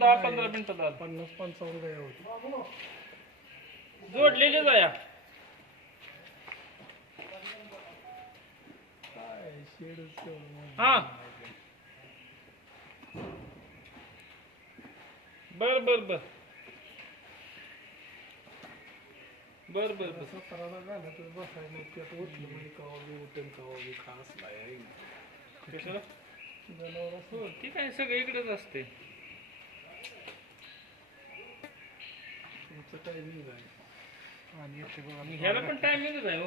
10-15 मिनिटात आलं. 50-55 गाया होती. जोडलेले जाया काय शेडच हा बर बर बर बर बर बर सतराला झालं तर बसायला नाही त्यात उठलं म्हणजे कवा बी उठेल कवा बी खासला आहे. कशाला जनावर असं हो ती काय सगळं इकडेच असते. तुमचं टायमिंग आहे आणि येते बघा ह्याला पण टायमिंगच आहे.